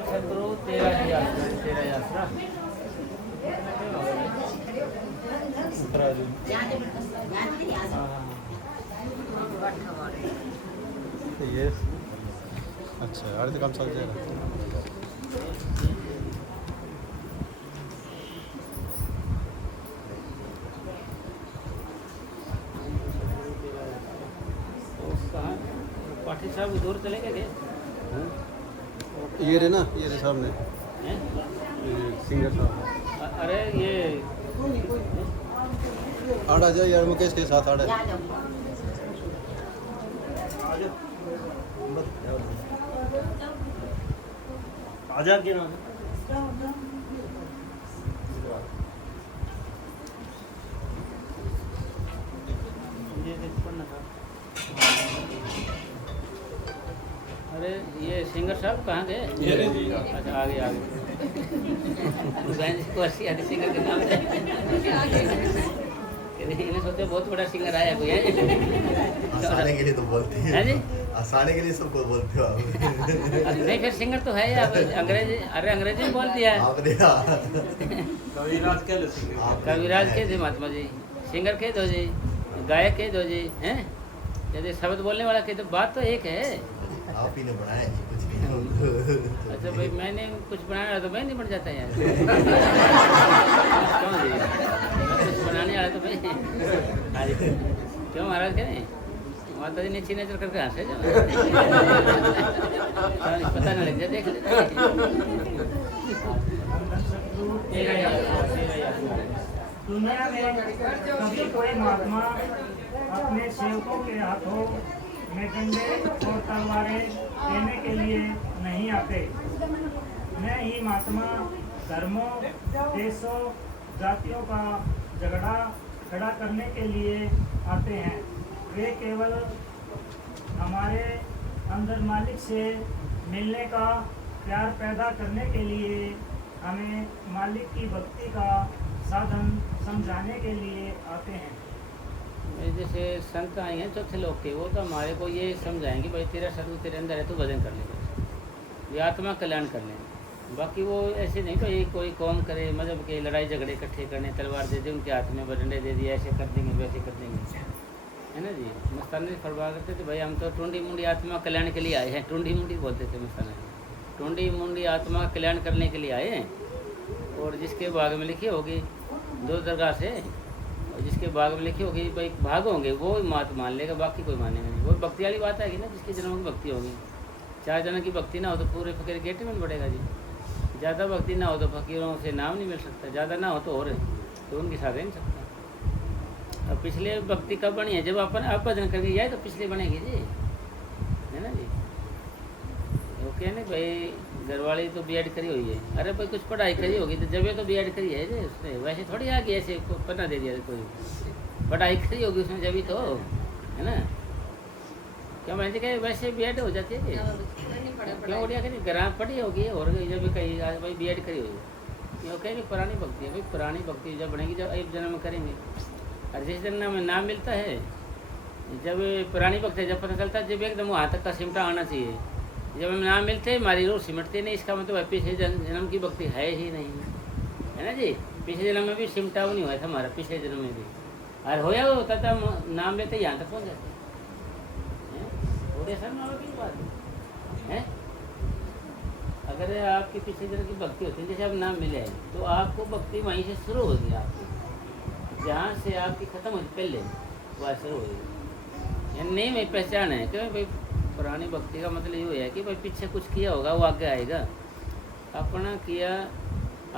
नक्षत्र 13 यात्रा उत्तरायण। ये अच्छा अर्ध काम चल जाएगा। पाठी साहब उधर चलेंगे क्या? ये रे ना, ये रे सामने हैं? सिंगर साहब। अरे ये आड़ आ जाओ यार, मुकेश के साथ आड़। आजा के ना अरे ये सिंगर साहब कहाँ गए? ये रे जी। अच्छा आगे आगे को अस्सी आदि सिंगर के नाम से इन्हें सोचे बहुत बड़ा सिंगर आया कोई है। आसाने के लिए तो बोलते है हैं जी? आसाने के लिए सबको बोलते हो आप। नहीं फिर सिंगर तो है या अंग्रेजी? अरे अंग्रेजी में बोल दिया है। आपने कविराज के लिए कविराज के थे महात्मा जी, सिंगर के दो जी, गायक के दो जी, हैं? यदि शब्द बोलने वाला के तो बात तो एक है। आप ही ने बनाया जी, कुछ नहीं। अच्छा भाई मैंने कुछ बनाया तो मैं नहीं बन जाता यार। क्यों जी? कुछ बनाने वाला तो मैं क्यों महाराज कह रहे माता जी नीचे नजर करके हंसे जाओ। पता नहीं लग जाए देख लेते। दुनिया में कभी कोई महात्मा अपने सेवकों के हाथों में डंडे और तलवारें देने के लिए नहीं आते। न ही महात्मा धर्मों, देशों, जातियों का झगड़ा खड़ा करने के लिए आते हैं। वे केवल हमारे अंदर मालिक से मिलने का प्यार पैदा करने के लिए हमें मालिक की भक्ति का साधन समझाने के लिए आते हैं। जैसे संत आए हैं चौथे लोग के, वो तो हमारे को ये समझाएंगे भाई तेरा सत्व तेरे अंदर है तो भजन कर ले, ये आत्मा कल्याण कर ले। बाकी वो ऐसे नहीं भाई कोई कौम करे मजहब के लड़ाई झगड़े इकट्ठे करने, तलवार दे दे उनके हाथ में, डंडे दे दिए, ऐसे कर देंगे वैसे कर देंगे, है ना जी। मस्ताना फरमा करते थे भाई हम तो टूंडी मुंडी आत्मा कल्याण के लिए आए हैं। टूंडी मुंडी बोलते थे मस्ताना, टूंडी मुंडी आत्मा कल्याण करने के लिए आए हैं। और जिसके बाग में लिखी होगी दो दरगाह से, और जिसके बाग में लिखी होगी भाई भाग होंगे वो मात मान लेगा, बाकी कोई मानेगा नहीं। वो भक्ति वाली बात आएगी ना, जिसके जन्मों की भक्ति होगी। 4 जनों की भक्ति ना हो तो पूरे फकीर गेट में बढ़ेगा जी। ज़्यादा भक्ति ना हो तो फकीरों से नाम नहीं मिल सकता, ज़्यादा ना हो तो और तो उनके साथ रह नहीं सकता। अब पिछले भक्ति कब बनी है? जब अपन आप भजन करके जाए तो पिछले बनेगी जी, है ना जी। ओके ना भाई, घरवाली तो बीएड करी हुई है, अरे भाई कुछ पढ़ाई करी होगी तो जब ये तो बीएड करी है जी उसने, वैसे थोड़ी आ गई ऐसे पढ़ना दे दिया कोई, पढ़ाई करी होगी उसने जब तो, है ना। क्या मैं कहे वैसे बीएड हो जाती है कि क्यों उड़िया कहीं ग्राम पढ़ी होगी और जब कहीं भाई बीएड करी हुई है, ये कहेंगे पुरानी भक्ति है। भाई पुरानी भक्ति जब बनेगी जब एक जन्म में करेंगे, और जिस जन्म में नाम मिलता है, जब पुरानी भक्ति जब पता चलता है जब एकदम वहाँ तक का सिमटा आना चाहिए। जब हमें नाम मिलते हैं हमारी रूह सिमटती नहीं, इसका मतलब पिछले जन्म की भक्ति है ही नहीं, है ना जी। पिछले जन्म में भी सिमटाव नहीं हुआ था हमारा, पिछले जन्म में भी, और होया वो होता था नाम लेते यहाँ तक पहुँच जाते सर की बात है। अगर आपकी पिछले जन्म की भक्ति होती है, जैसे अब नाम मिले तो आपको भक्ति वहीं से शुरू होगी, आपकी जहाँ से आपकी खत्म होती पहले वह शुरू होगी। नहीं में पहचान है क्यों भाई, पुरानी भक्ति का मतलब ये है कि भाई पीछे कुछ किया होगा वो आगे आएगा, अपना किया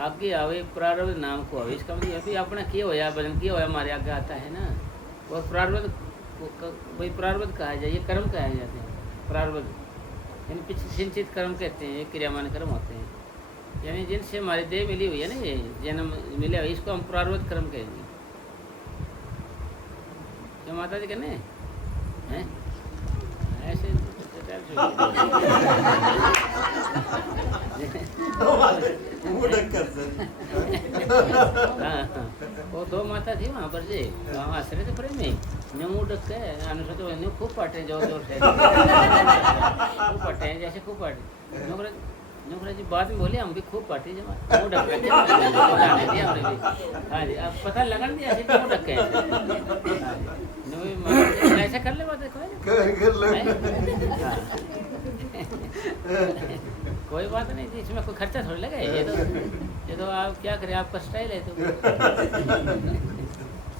आगे आवे, प्रारब्ध नाम को आवे। इसका मतलब भाई अपना किया होया भजन किया होया हमारे आगे आता है ना। और प्रारब्ध भाई प्रारब्ध कहा जाए, ये कर्म कहे जाते हैं प्रारब्ध, यानी पीछे सिंचित कर्म कहते हैं, ये क्रियामान कर्म होते हैं, यानी जिनसे हमारी देह मिली हुई है ना, ये जन्म मिला हुआ, इसको हम प्रारब्ध कर्म कहेंगे। क्या माता जी कहने हैं ऐसे वो 2 माता थी वहाँ पर जी, वहाँ आश्रय थे प्रेम में मुँह ढक के अनुसार तो खूब पाटे जोर जोर से खूब पाटे हैं जैसे खूब पाटे नुकड़ा जी बाद में बोले हम भी खूब पार्टी जमा मुंह ढक के उड़ाने दिया हमने भी। हाँ जी अब पता लगन दिया ऐसे मुंह ढक के हाँ जी ऐसा कर ले बात देखो कर ले हाँ। कोई बात नहीं थी इसमें कोई खर्चा थोड़ी लगा ये तो आप क्या करें आपका स्टाइल है तो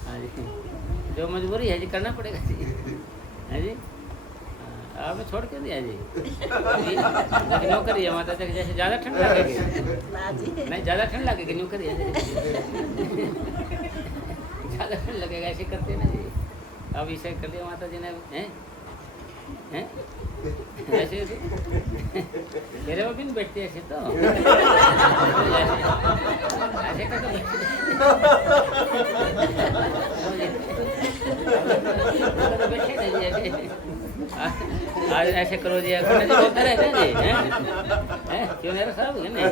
हाँ जी जो मजबूरी है जी करना पड़ेगा जी है जी हाँ, आपने छोड़ क्यों दिया जी लेकिन नौकरी है माता जी जैसे ज़्यादा ठंड लगेगी नहीं ज़्यादा ठंड लगेगी नौकरी है ज़्यादा ठंड लगेगा ऐसे करते ना जी अब इसे कर दिया माता जी ने हैं ऐसे मेरे में भी नहीं बैठते ऐसे तो ऐसे करके बैठे नहीं ऐसे आज ऐसे करो जी पंडित जी बोलते रहते हैं जी हैं क्यों मेरा साहब है नहीं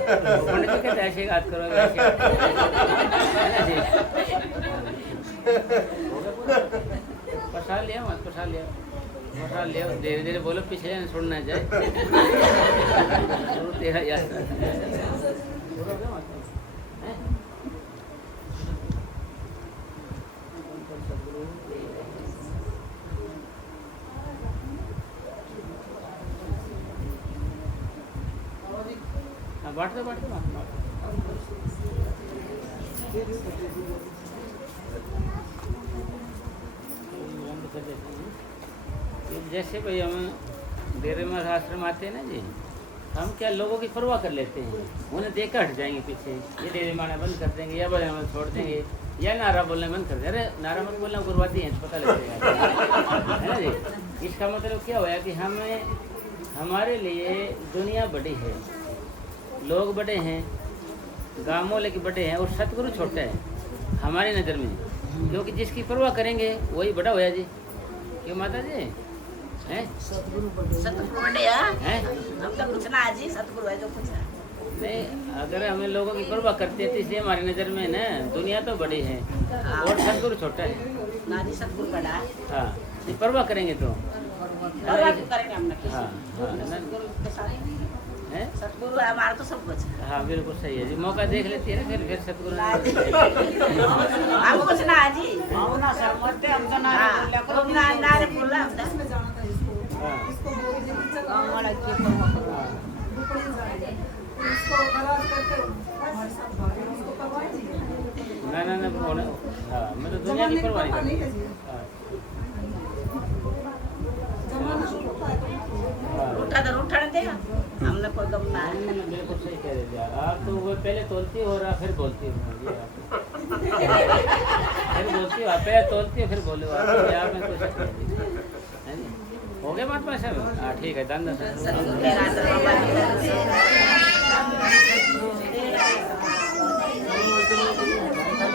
पंडित जी कहते ऐसे बात करो ऐसे पछा लिया मत पछा लिया धीरे धीरे बोलो पिछले न छोड़ना जाए तेरा याद बांट दो जैसे भाई हम डेरे में आश्रम आते हैं ना जी हम क्या लोगों की परवाह कर लेते हैं उन्हें देख हट जाएंगे पीछे ये डेरे मारना बंद कर देंगे या बजाना छोड़ देंगे या नारा बोलना बंद कर देंगे अरे नारा मत बोलना गुरबाती है पता लगेगा है ना जी इसका मतलब क्या हुआ कि हमें हमारे लिए दुनिया बड़ी है लोग बड़े हैं गाँव मोहल्ले के बड़े हैं और सतगुरु छोटा है हमारी नज़र में क्योंकि जिसकी परवाह करेंगे वही बड़ा होया जी क्यों माता जी हैं सतगुरु बड़े हैं हम तो कुछ ना जी सतगुरु है जो कुछ है नहीं अगर हमें लोगों की परवाह करते हैं तो इसलिए हमारी नज़र में ना दुनिया तो बड़ी है और सतगुरु छोटा है ना जी सतगुरु बड़ा है हाँ ये परवाह करेंगे तो परवाह क्यों करेंगे हम ना हाँ सतगुरु के साथ हैं सतगुरु है हमारा तो सब कुछ है हाँ बिल्कुल सही है जी मौका देख लेती है ना फिर सतगुरु हम कुछ ना जी आओ ना सर मरते हम तो ना हाँ तो ना नारे बोल रहा हम हाँ हमारा के परवाह करो ना हाँ मैं तो दुनिया की परवाह नहीं करती हाँ उठा तो उठा देगा हमने कोई गम ना है बिल्कुल सही कह रहे हैं आप तो वो पहले तोलती हो रहा फिर बोलती हो फिर बोलती हो पहले तोलती हो फिर बोलो आप में कुछ है जी हो गया बात सब हाँ ठीक है धन सतगुरु के राज बाबा